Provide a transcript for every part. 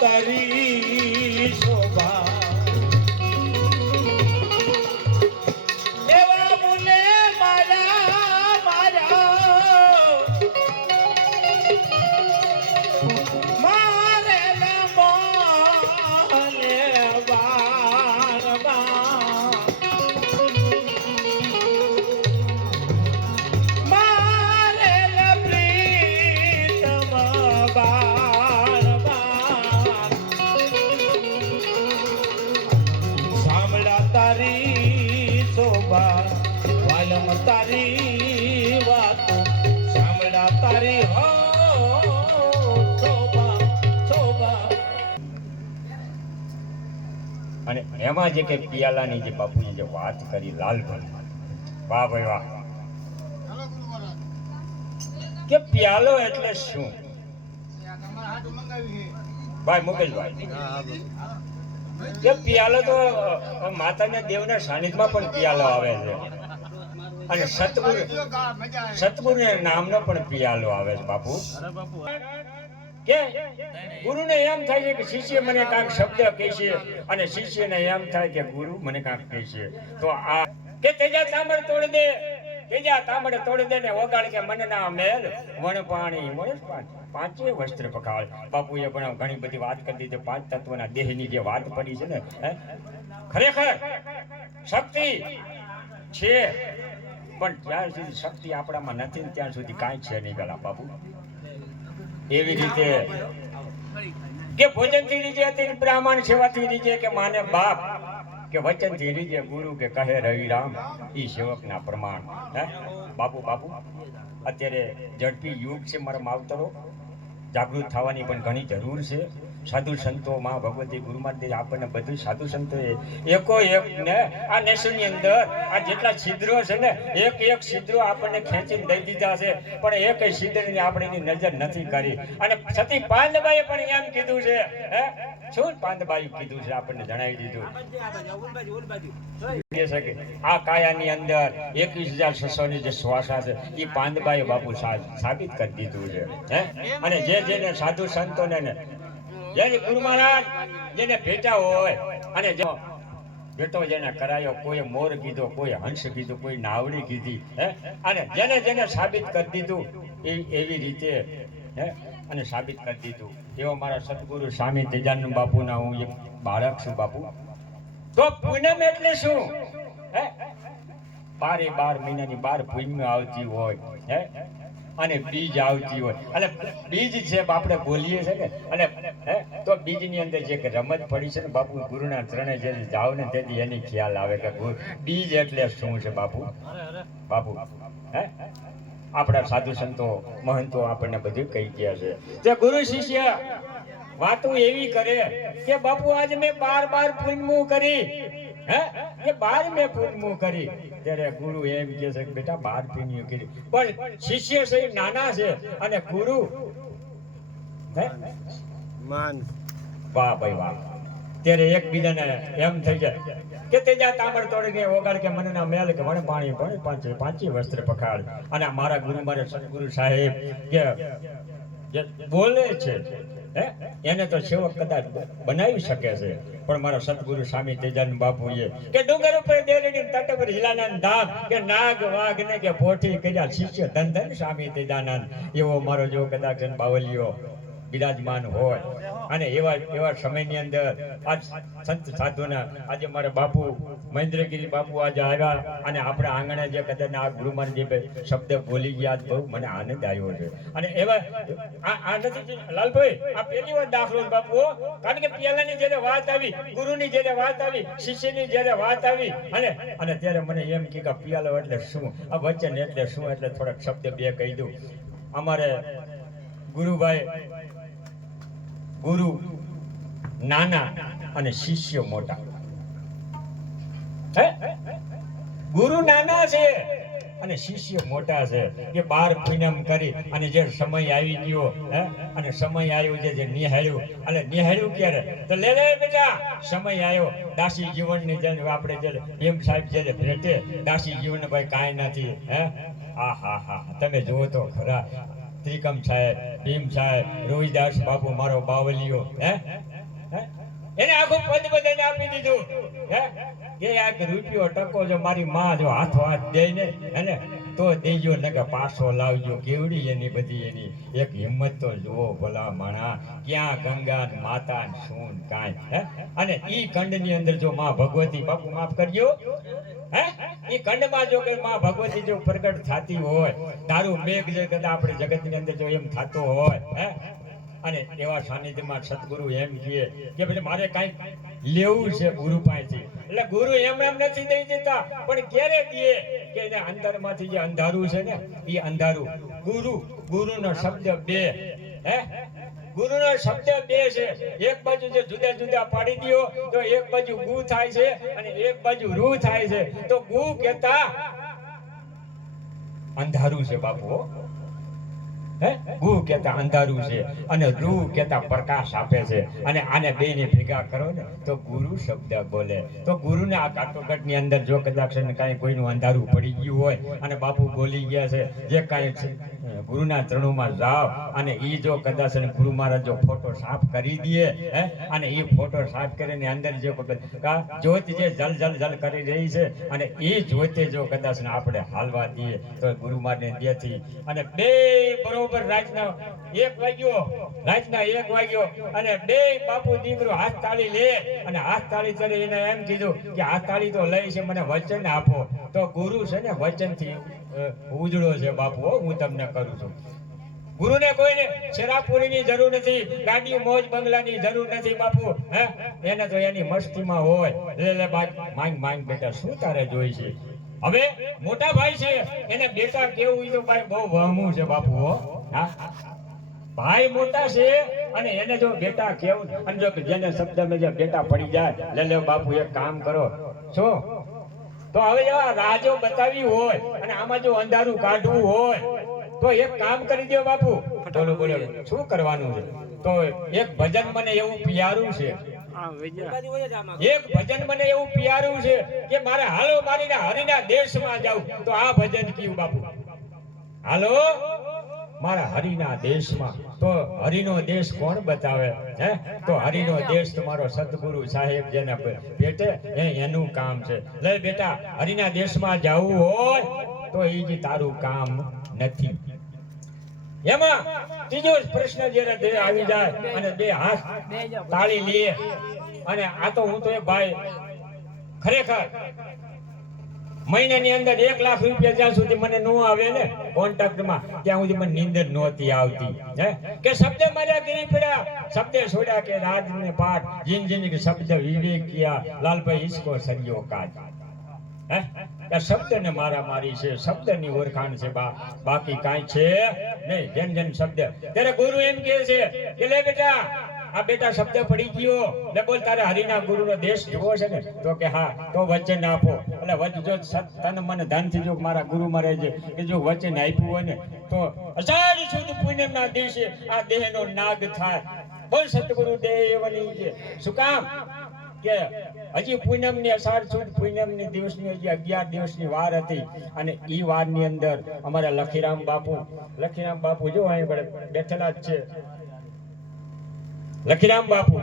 તારી શોભા એવા મુને મારા મારા મારે લંબાને વારમાં મારે લપ્રીતમ બારબાર સાંભળા તારી શોભા વાલમ તારી વાતો સાંભળા તારી હો અને એમાં જે કે પિયાલાની જે બાપુએ જે વાત કરી લાલભાઈ વાહ ભાઈ વાહ કે પિયાલો એટલે શું ભાઈ મુકેશભાઈ કે પિયાલો તો માતાના દેવના સાનિધ્યમાં પણ પિયાલો આવે છે અને સતગુરુ નામનો પણ પિયાલો આવે છે બાપુ કે ગુરુને એમ થાય છે કે શિષ્ય મને કાંઈક શબ્દ કહેશે અને શિષ્યને એમ થાય કે ગુરુ મને કાંઈક કહેશે તો આ કે તેજા તાંબડ તોડી દે તેજા તાંબડ તોડી દે ને ઓગાળ કે મન ના મેલ વણ પાણી વણ પાંચે વસ્ત્ર પખાળ બાપુએ પણ ઘણી બધી વાત કરી દીધી પાંચ તત્વના દેહની જે વાત પડી છે ને ખરેખર શક્તિ છે પણ જ્યાં સુધી શક્તિ આપણામાં નથી ત્યાં સુધી કાંઈ છે નહીં ગલા બાપુ એવી રીતે કે ભોજનથી રીજે હતી બ્રાહ્મણ સેવાથી રીજે કે માને બાપ કે વચનથી રીજે ગુરુ કે કહે રવિરામ ઈ સેવકના પ્રમાણ હે બાપુ બાપુ અત્યારે ઝડપી યુગ છે મારા માવતરો જાગૃત થવાની પણ ઘણી જરૂર છે સાધુ સંતો માં ભગવતી ગુરુ મહારાજ આપણને બધું સાધુ સંતોએ એકો એક ને આ નેશનની અંદર આ જેટલા છિદ્રો છે ને એક છિદ્રો આપણને ખેંચીને દઈ દીધા છે પણ એક છિદ્રની આપણે એની નજર નથી કરી અને સતી પાંદબાઈએ પણ એમ કીધું છે હે શું પાંદબાઈ કીધું છે આપણને જણાવી દીધું આ કાયાની અંદર 21,600 ની જે શ્વાસા છે એ પાંદબાઈ બાપુ સાબિત કરી દીધું છે હે અને જેને સાધુ સંતોને ને જેને ગુરુ મહારાજ જેને ભેટા હોય અને જો ભેટો જેને કરાયો કોઈ મોર કીધો કોઈ હંસ કીધો કોઈ નાવડી કીધી હે અને જેને સાબિત કરી દીધું એવી રીતે હે અને સાબિત કરી દીધું એવો મારા સદગુરુ સ્વામી તેજાનંદ બાપુના હું એક બાળક છું બાપુ તો પૂનમ એટલે શું હે 12 મહિનાની 12 પૂનમ આવતી હોય હે અને બીજ આવતી હોય અને બીજ છે આપણે બોલીએ છે ને અને તો બીજની અંદર જે રમત પડી છે ને બાપુ ગુરુના ચરણે જે જાવ ને તેથી એની ખ્યાલ આવે કે બીજ એટલે શું છે બાપુ બાપુ હે આપણા સાધુ સંતો મહંતો આપણને બધું કહી ગયા છે જે ગુરુ શિષ્ય વાતો એવી કરે કે બાપુ આજ મેં 12 પૂનમું કરી હે કે 12 મેં પૂનમું કરી ત્યારે ગુરુ એમ કહે છે કે બેટા 12 પૂનમું કરી પણ શિષ્ય છે નાના છે અને ગુરુ હે માન વાહ ભાઈ વાહ ત્યારે એકબીજાને એમ થઈ જાય કે તેજા તાંબડ તોડી ગઈ ઓગાળ કે મનના મેલ કે વણ પાણી પણ પાંચે વસ્ત્ર પખાડ અને મારા ગુરુ મારે સદગુરુ સાહેબ કે જે બોલે છે એને તો સેવક કદાચ બનાવી શકે છે પણ મારા સદગુરુ સ્વામી તેજાનંદ બાપુએ કે ડુંગર ઉપર દેરડી તટ પર હિલાનંદ ધામ કે નાગ વાઘ ને કે પોઠી કર્યા શિષ્ય ધન ધન સ્વામી તેજાનંદ એવો મારો જો કદાચ બાવલીઓ બિરાજમાન હોય અને એવા સમયની અંદર આજ સંત સાધુના આજે મારા બાપુ મહેન્દ્રગીરી બાપુ આજે આવ્યા અને આપણા આંગણે જે કદાચ આ ગુરુમાન જે શબ્દ બોલી ગયા બહુ મને આનંદ આવ્યો છે અને એવા આ નથી લાલભાઈ આ પહેલી વાર દાખલો બાપુ કારણ કે પહેલાની જ્યારે વાત આવી ગુરુની જ્યારે વાત આવી શિષ્યની જ્યારે વાત આવી અને ત્યારે મને એમ કે પિયાલો એટલે શું આ વચન એટલે શું એટલે થોડાક શબ્દ બે કહી દઉં અમારે ગુરુભાઈ ગુરુ નાના અને શિષ્ય મોટા ગુરુ નાના છે અને શિષ્ય મોટા છે કે 12 પૂનમ કરી અને જે સમય આવી ગયો અને સમય આવ્યો જે નિહાળ્યું અને નિહાળ્યું ક્યારે તો લે બેટા સમય આવ્યો દાસી જીવનની જે આપણે જે એમ સાહેબ જે ભેટે દાસી જીવન ભાઈ કાંઈ નથી હે હા તમે જુઓ તો ખરા ત્રિકમ સાહેબ, ભીમ સાહેબ, રોહિદાસ બાપુ મારો બાવલિયો, હે એને આખું પદ બધાને આપી દીધું, હે કે આ રૂપિયો ટકો જો મારી માં જો હાથો હાથ દે ને એને તો દેજો ને કે પાછો લાવજો. કેવડી એની બધી એની એક હિંમત તો જુઓ ભલા માણા, ક્યાં ગંગા ને માતા ને શું ને કાંઈ, હે અને ઈ કંડની અંદર જો માં ભગવતી, બાપુ માફ કરજો, હે ઈ કંડમાં જો કે માં ભગવતી જો પ્રગટ થતી હોય, તારું મેઘ જગત આપણે જગતની અંદર જો એમ થતો હોય, હે અને એવા સાનિધ્યમાં સદગુરુ એમ કહે કે ભાઈ મારે કાંઈક લેવું છે ગુરુ પાસેથી, એટલે ગુરુ એમ નથી દઈ દેતા, પણ ક્યારે દે કે એને અંદરમાંથી જે અંધારું છે ને એ અંધારું, ગુરુનો શબ્દ બે, હે ગુરુનો શબ્દ બે છે. એક બાજુ જે જુદા જુદા પાડી દો તો એક બાજુ ગુ થાય છે અને એક બાજુ રૂ થાય છે. તો ગુ કહેતા અંધારું છે બાપુ, હે ગુ કહેતા અંધારું છે અને રૂ કહેતા પ્રકાશ આપે છે, અને આને બેને ભેગા કરો ને તો ગુરુ શબ્દ બોલે. તો ગુરુને આ કાટોકટની અંદર જો કદાચ કાંઈ કોઈનું અંધારું પડી ગયું હોય અને બાપુ બોલી ગયા છે, જે કાંઈ ગુરુના ચરણોમાં જાઓ અને ઈ જો કદાચ ગુરુ મહારાજ જો ફોટો સાફ કરી દે, હે અને ઈ ફોટો સાફ કરીને અંદર જો જ્યોત જે જલ જલ જલ કરી રહી છે અને ઈ જ્યોતે જો કદાચ આપણે હાલવા દઈએ તો ગુરુ મહારાજને દેથી અને બે બરોબર રાતના 1 વાગ્યો અને બે બાપુ દીકરો હાથ તાળી લે અને હાથ તાળી ચડે એને એમ કીધું કે હાથ તાળી તો લઈ છે, મને વચન આપો. તો ગુરુ છે ને વચનથી ઉજળો છે બાપુ, હું તમને કરું છું. ગુરુને કોઈને શરાબપુરીની જરૂર નથી, ગાડી મોજ બંગલાની જરૂર નથી બાપુ, હે એને તો એની મસ્તીમાં હોય, લે માંગ બેટા શું તારે જોઈ છે. હવે મોટા ભાઈ છે એને બેટા કેવું ઈ તો ભાઈ બહુ વહમું છે બાપુ, હા ભાઈ મોટા છે અને એને જો બેટા કેવું, અને જો જેને શબ્દમાં જે બેટા પડી જાય, લે બાપુ એક કામ કરો શું, તો હવે આ રાજો બતાવી હોય અને આમાં જો અંધારું કાઢવું હોય તો એક કામ કરી દો બાપુ. બોલો શું કરવાનું છે? તો એક ભજન મને એવું પિયારું છે, એક ભજન મને એવું પિયારું છે કે મારે હાલો મારીને હરિના દેશમાં જાઉં. તો આ ભજન કયું બાપુ? હાલો મારા હરિના દેશમાં. તો હરિનો દેશ કોણ બતાવે, હે તો હરિનો દેશ તમારો સદગુરુ સાહેબ જેને પેટે એનું કામ છે. લે બેટા હરિના દેશમાં જવું હોય તો એ જ તારું કામ નથી. એમાં ત્રીજો પ્રશ્ન જ્યારે આવી જાય અને બે હાથ તાળી લે અને આ તો હું તો એક ભાઈ ખરેખર મહિનાની અંદર 1 લાખ રૂપિયા જ્યાં સુધી મને ન આવે ને કોન્ટ્રાક્ટમાં ત્યાં સુધી મને નીંદર નહોતી આવતી, હે કે શબ્દ માર્યા ગીરી પડ્યા, શબ્દ છોડ્યા કે રાજ ને પાઠ, જીન જીન કે શબ્દ વિવેક કિયા, લાલભાઈ ઈસકો સરિયો કાજ. હે આ શબ્દ ને મારા મારી છે, શબ્દની ઓળખાણ છે, બાકી કાંઈ છે નહીં. જેન જેન શબ્દ ત્યારે ગુરુ એમ કહે છે કે લે બેટા આ બેટા શબ્દ પડી ગયો, ને બોલ તારે હરિના ગુરુનો દેશ જોવો છે ને? તો કે હા. તો વચન આપો. એટલે વચન જો તન મને ધનથી જો મારા ગુરુ મહારાજ કે જો વચન આપ્યું હોય ને તો અષાઢ સુદ પૂનમના દિવસે આ દેહનો નાગ થાય. બોલ સતગુરુ દેવની છે. શું કામ કે હજી પૂનમની અષાઢ સુદ પૂનમની દિવસની હજી 11 દિવસની વાર હતી અને ઈ વારની અંદર અમારા લખીરામ બાપુ જો અહીં બેઠેલા જ છે. લખીરામ બાપુ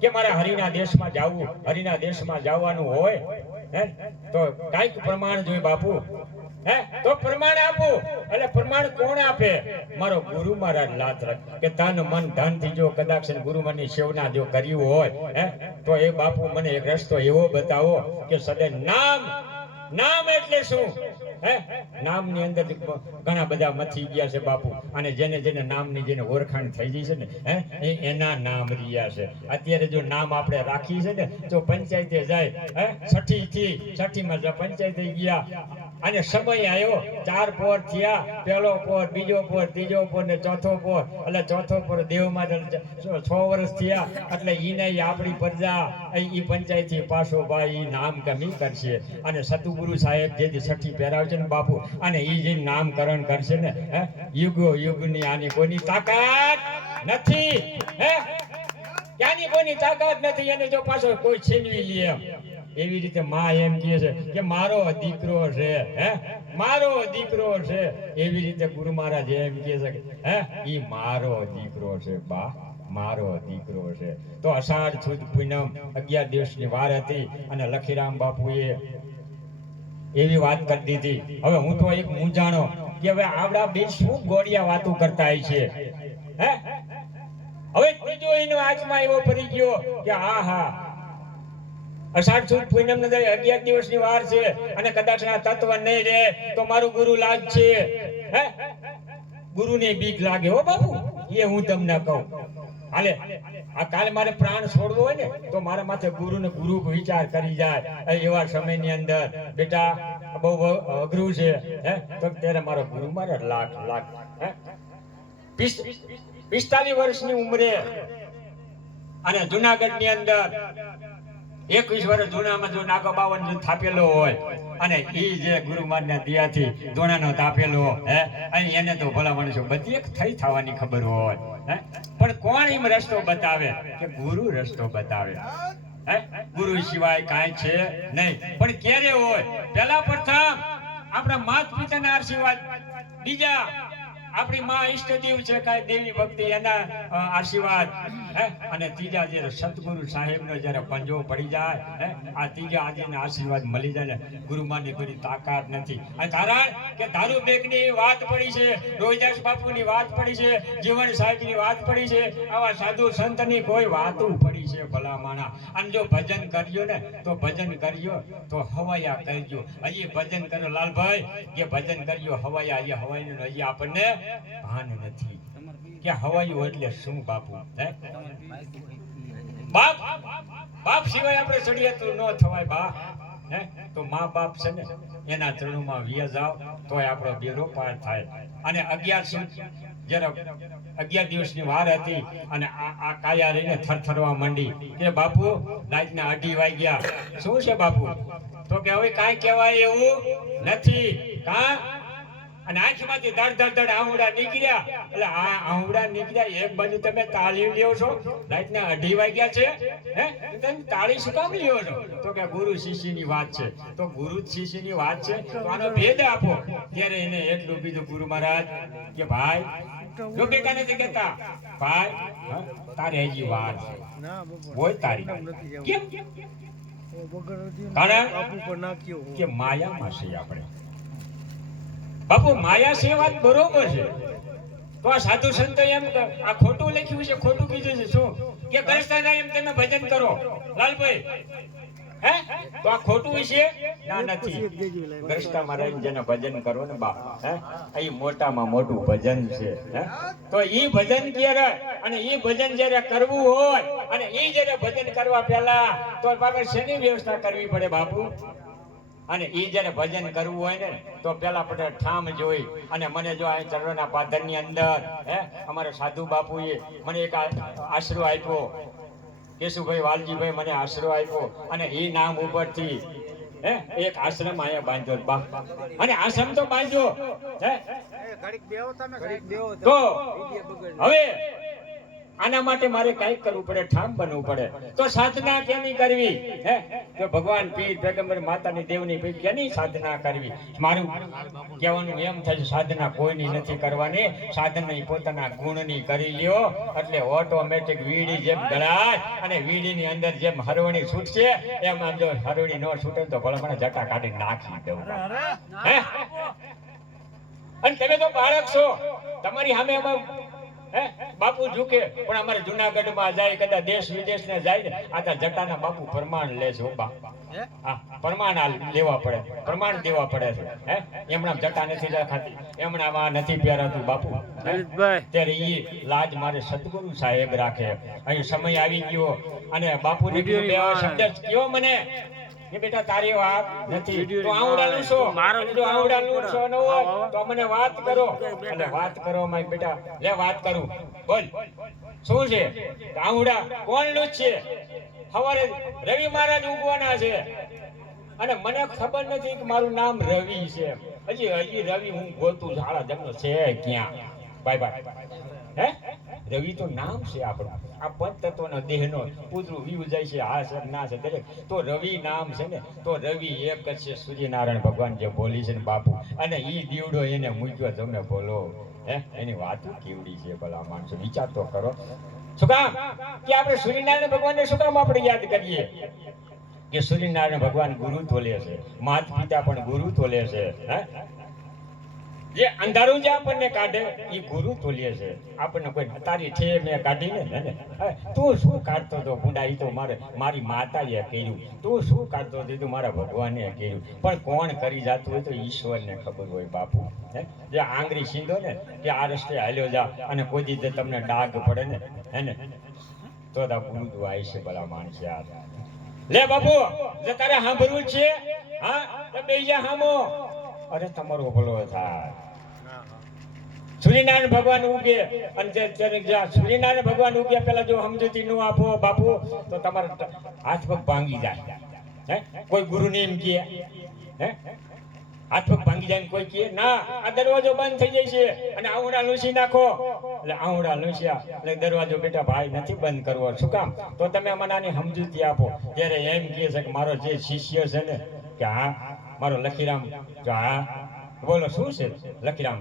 કે મારે હરિના દેશમાં જવું, હરિના દેશમાં જવાનું હોય, હે તો કાંઈક પ્રમાણ જોઈએ બાપુ, હે તો પ્રમાણ આપો. એટલે પ્રમાણ કોણ આપે? મારો ગુરુ મહારાજ લાત કે તન મન ધન થી જો કદાચ ગુરુ મની સેવના જો કર્યું હોય, હે તો એ બાપુ મને એક રસ્તો એવો બતાવો કે સદે નામ એટલે શું? હે નામની અંદર ઘણા બધા મથી ગયા છે બાપુ, અને જેને જેને નામની જેને ઓળખાણ થઈ ગઈ છે ને, હે એના નામ રહ્યા છે. અત્યારે જો નામ આપણે રાખી છે ને તો પંચાયતે જાય, હે છઠ્ઠીમાં પંચાયતે ગયા અને સમય આવ્યો 4 પોર થયા, પહેલો પોર, બીજો પોર, ત્રીજો પોર ને ચોથો પોર. એટલે ચોથો પોર દેવમાં 6 વર્ષ થયા એટલે ઈને આપણી પ્રજા ઈ પંચાયત થી પાછો ભાઈ નામ કમી કરશે અને સતગુરુ સાહેબ જે છઠ્ઠી પહેરાવે છે ને બાપુ, અને ઈ જે નામકરણ કરશે ને, હે યુગની આની કોઈની તાકાત નથી, હે ક્યાંની કોઈની તાકાત નથી. એને જો પાછો કોઈ છીનવી લે એવી રીતે માં એમ કહે છે કે મારો દીકરો છે, હે મારો દીકરો છે. એવી રીતે ગુરુ મહારાજ એમ કહે છે કે હે ઈ મારો દીકરો છે બા, મારો દીકરો છે. તો અષાઢ સુદ પૂનમ 11 દિવસની વાર હતી અને લખીરામ બાપુએ એવી વાત કરી દીધી. હવે હું તો એક મૂંઝાણો કે હવે આવડા બે શું ગોળિયા વાતો કરતા છે, હે હવે ત્રીજો એનો આંખમાં એવો પડી ગયો કે હા હા અષાઢ સુદ પૂનમ ને 11 દિવસની વાર છે અને કદાચ આ તત્વ નહીં રહે તો મારું ગુરુ લાજ છે, હે ગુરુને બીક લાગે હો બાપુ, એ હું તમને કહું. હાલે આ કાલે મારે પ્રાણ છોડવો હોય ને તો મારા માથે ગુરુને ગુરુ વિચાર કરી જાય એવા સમયની અંદર બેટા બહુ અઘરું છે, હે તો ત્યારે મારો ગુરુ મારે લાખ લાખ, હે 45 વર્ષની ઉંમરે અને જુનાગઢની અંદર 21 વર્ષ જૂનામાં જો નાગો 52 થાપેલો હોય અને ઈ જે ગુરુ મહારાજના દિયાથી દોણાનો તાપેલો, હે અહીં એને તો ભલા માણસો બધી એક થઈ થવાની ખબર હોય, હે પણ કોણ એમ રસ્તો બતાવે કે ગુરુ રસ્તો બતાવે, હે ગુરુ સિવાય કાંઈ છે નહીં. પણ ક્યારે હોય પહેલા પ્રથમ આપણા માત પિતાના આશીર્વાદ, બીજા આપણી માં ઈષ્ટદેવ છે કાંઈ દેવી ભક્તિ એના આશીર્વાદ, હે અને ત્રીજા જે સતગુરુ સાહેબનો જ્યારે પંજો પડી જાય, હે આ ત્રીજા આજના આશીર્વાદ મળી જાય ને ગુરુમાની કોઈ તાકાત નથી. આ કારણ કે દારૂ બેગની વાત પડી છે, રોહિદાસ બાપુની વાત પડી છે, જીવન સાહેબની વાત પડી છે, આવા સાધુ સંતની કોઈ વાતો પડી છે ભલા માણા. અને જો ભજન કરજો ને તો ભજન કરજો તો હવાયા કરજો. હજી ભજન કરો લાલભાઈ કે ભજન કરજો હવાયા, હજી હવાઈનું હજી આપણને ભાન નથી કે હવાયું એટલે શું બાપુ, હે બાપ બાપ સિવાય આપણે ચડિયાતું ન થવાય બા, હે તો મા બાપ છે ને એના ચરણોમાં વિયા જાવ તોય આપણો બેરો પાર થાય. અને 11 દિવસની વાર હતી અને આ કાયા રહીને થરથરવા માંડી કે બાપુ રાતના 2:30 વાગ્યા. શું છે બાપુ? તો કે હવે કાંઈ કહેવાય એવું નથી. કા અને આંખમાંથી ધડ ધડ ધડ આંવડા નીકળ્યા. એટલે આ આંવડા નીકળ્યા એક બાજુ તમે તાળી લ્યો છો, રાતના 2:30 વાગ્યા છે, હે તમે તાળી શું કામ લ્યો છો? તો કે ગુરુ શિષ્યની વાત છે. તો ગુરુ શિષ્યની વાત છે તો આનો ભેદ આપો. ત્યારે એને એટલું કીધું ગુરુ મહારાજ કે ભાઈ જો બેટા નથી કહેતા ભાઈ તારે હજી વાર છે હોય તારી કેમ? કારણ કે માયામાં છે આપણે બાપુ, માયા છે વાત બરોબર છે. તો આ સાધુ સંતો એમ આ ખોટું લખ્યું છે, ખોટું કીધું છે શું કે ગરસ્તાના એમ તમે ભજન કરો લાલભાઈ, હે તો આ ખોટું છે ના નથી. ગરસ્તામાં રહીને જેને ભજન કરો ને બા, હે એ મોટામાં મોટું ભજન છે, હે તો ઈ ભજન ક્યારે અને ઈ ભજન જ્યારે કરવું હોય અને ઈ જ્યારે ભજન કરવા પહેલા તો બાપા શેની વ્યવસ્થા કરવી પડે બાપુ? અને ઈ જ્યારે ભજન કરવું હોય ને તો પેલા આપણે ઠામ જોઈ. અને મને જો આ ચરણોના પાદરની અંદર, હે અમારા સાધુ બાપુએ મને એક આશરો આપ્યો, કેશુભાઈ વાલજીભાઈ મને આશરો આપ્યો અને ઈ નામ ઉપરથી, હે એક આશ્રમ અહીંયા બાંધ્યો બા. અને આશ્રમ તો બાંધ્યો, હે તો હવે આના માટે મારે કઈક કરવું પડે, ઠામ બનવું પડે. તો સાધના કેની કરવી? હે જો ભગવાન પીર પેગમ્બર માતાની દેવની પીર કેની સાધના કરવી? મારું કહેવાનું એમ થાય છે સાધના કોઈની નથી કરવાની, સાધના પોતાના ગુણની કરી લ્યો એટલે ઓટોમેટિક વીડી જેમ ગળાય અને વીડીની અંદર જેમ હરવણી છૂટશે એમ આમ જો હરવણી ન છૂટે તો ભલે મને જટા કાઢી નાખી દઉં, હે અને તમે તો બાળક છો, તમારી સામે એમાં બાપુ ઝૂકે. પણ અમારે જુનાગઢમાં જાય કદાચ દેશ વિદેશ ને જાય ને આ જટાના બાપુ પ્રમાણ લે છે બા. હા પ્રમાણ લેવા પડે, પ્રમાણ દેવા પડે છે, હે એમણા જટા નથી રાખાતી, એમણામાં નથી પહેરાતું બાપુ. ત્યારે ઈ લાજ મારે સતગુરુ સાહેબ રાખે. અહીં સમય આવી ગયો અને બાપુને બે શબ્દ કયો મને કે બેટા તારી વાત નથી તો આવડા લૂસો, જો આવડા લૂસો ન હોય તો મને વાત કરો. એટલે વાત કરો માં બેટા લે વાત કરું, બોલ શું છે? આવડા કોણ લૂસ છે? સવારે રવિ મહારાજ ઉગવાના છે અને મને ખબર નથી કે મારું નામ રવિ છે. હજી રવિ હું ગોતું ઝાડા જમનો છે ક્યાં? Bye bye. હે રવિ તો નામ છે આપણું. આ પંચ તત્વનો દેહનો પૂતળું વીવું જાય છે, આ છે ના છે દરેક. તો રવિ નામ છે ને, તો રવિ એક જ છે, સૂર્યનારાયણ ભગવાન જે બોલી છે ને બાપુ, અને ઈ દીવડો એને મૂક્યો, તમે બોલો હે એની વાતો કેવડી છે ભલા માણસો, વિચાર તો કરો. શું કામ કે આપણે સૂર્યનારાયણ ભગવાનને શું કામ આપણે યાદ કરીએ? કે સૂર્યનારાયણ ભગવાન ગુરુ તોલે છે, માતા પિતા પણ ગુરુ તોલે છે. હે જે અંધારું જે આપણને કાઢે એ ગુરુ તોલે છે. આપણને કોઈ તારી છે મેં કાઢીને ને તું શું કાઢતો હતો ગુંડા? ઈ તો મારી માતાએ કર્યું. તું શું કાઢતો હતો? તું મારા ભગવાને કર્યું. પણ કોણ કરી જાતું હોય તો ઈશ્વરને ખબર હોય બાપુ. હે જે આંગળી સીંધો ને કે આ રસ્તે હાલ્યો જા, અને કોઈ દી તમને ડાઘ પડે ને હે ને તો તા ગુરુ દુઆય છે ભલા માણસ. યાર લે બાપુ, જે તારે સાંભળવું છે હા તો બેજા હામો. અરે તમારો ભલો થાય. સૂર્યનારાયણ ભગવાન ઉગે, અને સૂર્યનારાયણ ભગવાન ઉગે પેલા જો સમજૂતી નું આપો બાપુ તો તમારા હાથ પગ ભાંગી જાય. હે કોઈ ગુરુ ને એમ કહે હે હાથ પગ ભાંગી જાય કોઈ કહે ના આ દરવાજો બંધ થઈ જાય છે અને આવડા લૂસી નાખો. એટલે આવડા લૂસ્યા એટલે દરવાજો બેટા ભાઈ નથી બંધ કરવો. શું કામ? તો તમે મને આની સમજૂતી આપો. ત્યારે એમ કહે છે કે મારો જે શિષ્ય છે ને કે હા મારો લખીરામ, જો હા બોલો શું છે લખીરામ?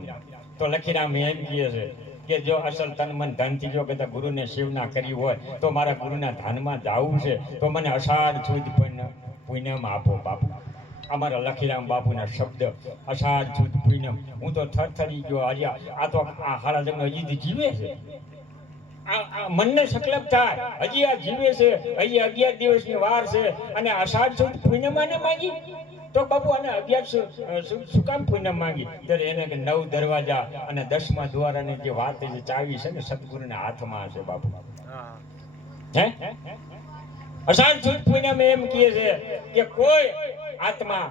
તો લખીરામ એમ કહે છે કે જો અસલ તન મન ધનથી જો કદાચ ગુરુને સેવના કરી હોય તો મારા ગુરુના ધાનમાં જવું છે તો મને અષાઢ સુદ પુણ્યમ આપો બાપુ. અમારા લખીરામ બાપુના શબ્દ અષાઢ સુદ પુણ્યમ. હું તો થરથરી ગયો. આજે આ તો આ હારા જગનો યુદ્ધ જીવે છે. આ મનને સકલપ થાય. હજી આ જીવે છે, હજી 11 દિવસની વાર છે અને અષાઢ સુદ પુણ્યમાને માંગી તો બાપુ અને 11 શું કામ પુણ્યમ માંગી? ત્યારે એને કે 9 દરવાજા અને 10મા દ્વારાની જે વાત છે ચાવી છે ને સદગુરુના હાથમાં છે બાપુ. હે અષાઢ સુદ પુણ્યમ એમ કહે છે કે કોઈ આત્મા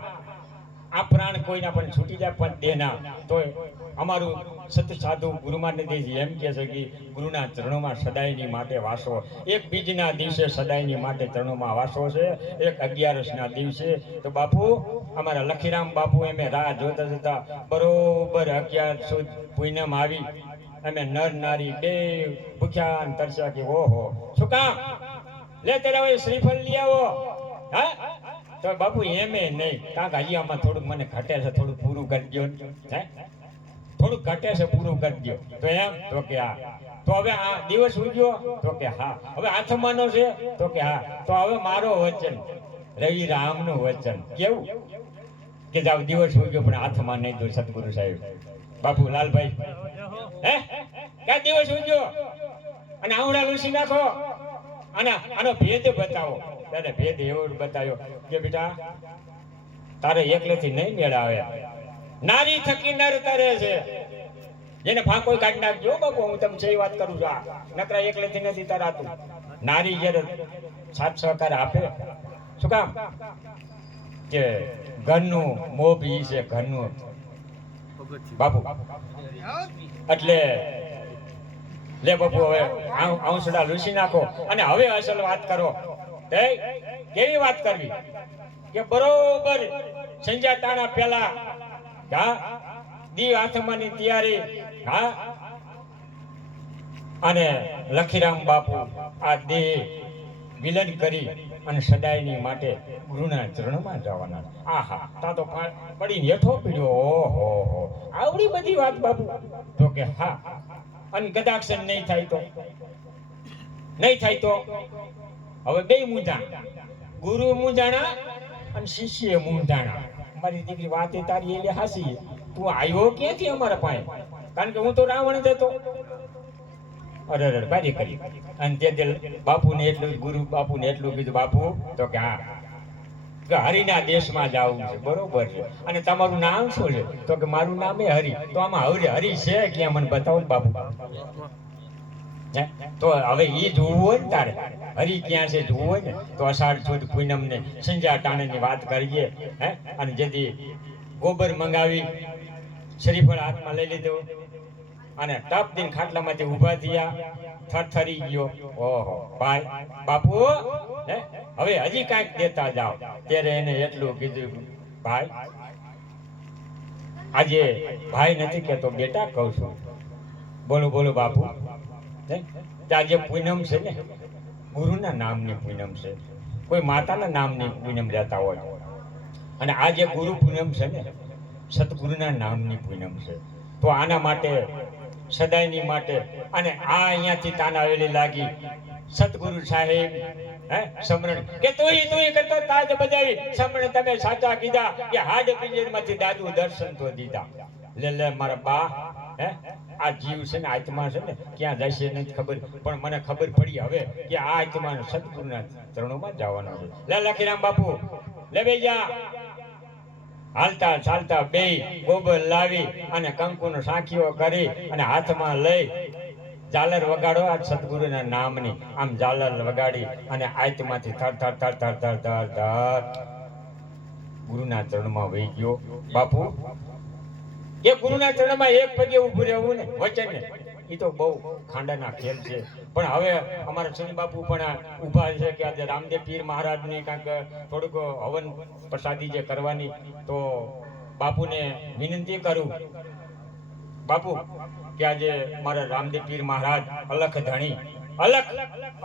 આ પ્રાણ કોઈના પણ છૂટી જાય પણ દેના તો અમારું સત સાધુ ગુરુમાન દેજી એમ કહે છે કે ગુરુના ચરણોમાં સદાયની માટે વાસો. એક બીજના દિવસે સદાયની માટે ચરણોમાં વાસો છે. એક 11ના દિવસે તો બાપુ અમારા લખીરામ બાપુ એમે રાહ જોતા જતા બરોબર 11 સુદ પુણ્યમ આવી. અમે નર નારી બે ભૂખ્યા તરસ્યા કે ઓહો શું કામ લે તેરા શ્રીફળ લઈ આવો. હા તો બાપુ એમે નહીં કાંક હજી આમાં થોડુંક મને ઘટે છે, થોડું પૂરું કરી દો. હે થોડુંક ઘટે છે, પૂરું કરી દો. તો એમ તો કે હા. તો હવે આ દિવસ ઉગ્યો તો કે હા. હવે આથમાનો છે તો કે હા. તો હવે મારો વચન રવિ રામનું વચન કેવું કે જાવ દિવસ ઉગ્યો પણ હાથમાં નહીં દો સદગુરુ સાહેબ બાપુ લાલભાઈ. હે ક્યાં દિવસ ઉગ્યો અને આવડા લૂસી નાખો અને આનો ભેદ બતાવો. ત્યારે ભેદ એવો બતાવ્યો કે બેટા તારે એકલેથી નહીં મેળ આવે. નારી થકી નર તરે છે. જેને ફાંકો કાઢી નાખજો બાપુ, હું તમને સહી વાત કરું છું. આ નકરા એકલેથી નથી તરાતું. નારી જ્યારે સાથ સહકાર આપે શું કામ કે ઘરનું મોભ ઈ છે ઘરનું બાપુ. એટલે લે બાપુ હવે આંસડા લૂસી નાખો અને હવે અસલ વાત કરો. કેવી વાત કરવી કે બરોબર સંજા ટાણા પેલા હા દી આથમાની તૈયારી હા અને લખીરામ બાપુ આ દેહ વિલન કરી અને સદાયની માટે ગુરુના ચરણમાં જવાના. આહા તા તો પડીને હેઠો પીડ્યો. ઓહો આવડી બધી વાત બાપુ. તો કે હા અને ગદાક્ષર નહીં થાય તો હવે બે મૂંઝાણા, ગુરુ મૂંઝાણા અને શિષ્ય મૂંઝાણા. મારી દીકરી વાત તારી એટલે હાસી. તું આવ્યો ક્યાંથી અમારા પાસે? કારણ કે હું તો રાવણ જ હતો. અરે બારી કરી અને તે બાપુને એટલું ગુરુ બાપુને એટલું કીધું બાપુ તો કે હા કે હરિના દેશમાં જવું છે. બરોબર છે. અને તમારું નામ શું છે? તો કે મારું નામ એ હરિ. તો આમાં હરિ છે ક્યાં મને બતાવો ને બાપુ. તો હવે એ જોવું હોય ને તારે હરિ ક્યાં છે જોવું હોય ને તો અષાઢ સુદ પૂનમ ને સંજા ટાણાની વાત કરીએ. હે અને જેથી ગોબર મંગાવી શ્રીફળ હાથમાં લઈ લીધું અને ટપ દિન ખાટલામાંથી ઊભા થયા. થરથરી ગયો. ઓહો ભાઈ બાપુ હે હવે હજી કાંઈક દેતા જાઓ. ત્યારે એને એટલું કીધું ભાઈ આજે ભાઈ નથી કહેતો બેટા કહું છું. બોલો બોલો બાપુ. હે? કે આ જે પૂનમ છે ને ગુરુના નામની પૂનમ છે, કોઈ માતાના નામની પૂનમ લેતા હોય, અને આ જે ગુરુ પૂનમ છે ને સદગુરુના નામની પૂનમ છે. તો આના માટે સદાયની માટે અને આ અહીંયાથી તાનાવેલી લાગી સદગુરુ સાહેબ હે સમરણ કે તોય કરતો તાજ બજાવી સમરણ તમે સાચા કીધા કે હાડ પિંજરમાંથી દાદુ દર્શન તો દીધા. લે મારા બા હે આ જીવ છે ને આત્મા છે ને ક્યાં જશે નથી ખબર, પણ મને ખબર પડી હવે કે આ આત્મા સદગુરુના ચરણોમાં જવાનો છે. લે લખીરામ બાપુ લે બે જા. હાલતા ચાલતા બે ગોબર લાવી અને કંકુનો સાંખીઓ કરી અને હાથમાં લઈ ઝાલર વગાડો આ સદગુરુના નામની. આમ ઝાલર વગાડી અને આયતમાંથી થર થર થર થર થર થર થર ગુરુના ચરણમાં વહી ગયો. બાપુ એ ગુરુના ચરણમાં એક પગે ઊભું રહેવું ને વચન ને એ તો બહુ ખાંડાના ખેલ છે. પણ હવે અમારા શનિ બાપુ પણ ઊભા છે કે આજે રામદેવ પીર મહારાજની કાંઈક થોડુંક હવન પ્રસાદી જે કરવાની, તો બાપુને વિનંતી કરું બાપુ કે આજે મારા રામદેવ પીર મહારાજ અલખ ધણી,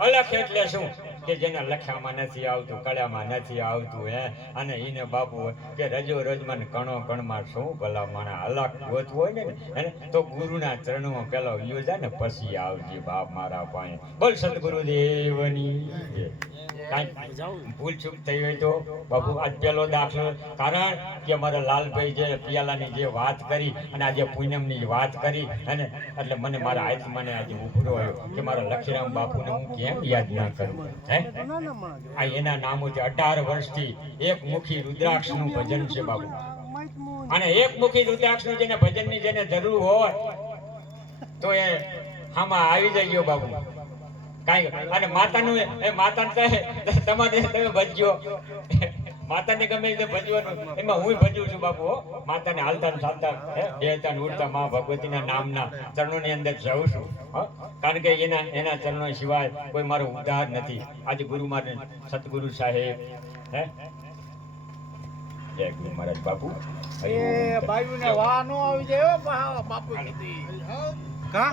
અલખ એટલે શું કે જેને લખ્યામાં નથી આવતું, કળામાં નથી આવતું હે, અને એને બાપુ કે રજો રજમાં કણો કણમાં શું ભલા માણા અલખ ગોતવું હોય ને એને તો ગુરુના ચરણોમાં પેલો યોજા ને પછી આવજે બાપ મારા પાસે. બોલ સદગુરુદેવની કાંઈ ભૂલ ચૂક થઈ હોય તો બાપુ આજ પેલો દાખલો, કારણ કે મારા લાલભાઈ જે પિયાલાની જે વાત કરી અને આજે પૂનમની વાત કરી અને એટલે મને મારા આત્માને આજે ઉભરો આવ્યો કે મારા લખીરામ બાપુને હું કેમ યાદ ના કરું. હે આ એના નામોથી 18 વર્ષથી એક મુખી રુદ્રાક્ષનું ભજન છે બાપુ, અને એક મુખી રુદ્રાક્ષનું જેને ભજનની જેને જરૂર હોય તો એ આમાં આવી જાય બાપુ. કાંઈ અને માતાનું એ માતાને તમારે તમે ભજ્યો માતાને ગમે તે ભજવાનું એમાં હું ભજવું છું બાપુ. માતાને હાલતા ને ચાલતા બેહતા ને ઉઠતા મા ભગવતીના નામના ચરણોની અંદર જાઉં છું. કારણ કે એના ચરણો સિવાય કોઈ મારો ઉદ્ધાર નથી. આજે ગુરુ મારે સતગુરુ સાહેબ હે જય ગુરુ મહારાજ બાપુ. એ બાયુને વાહ નો આવી જાય બાપુ કીધી કા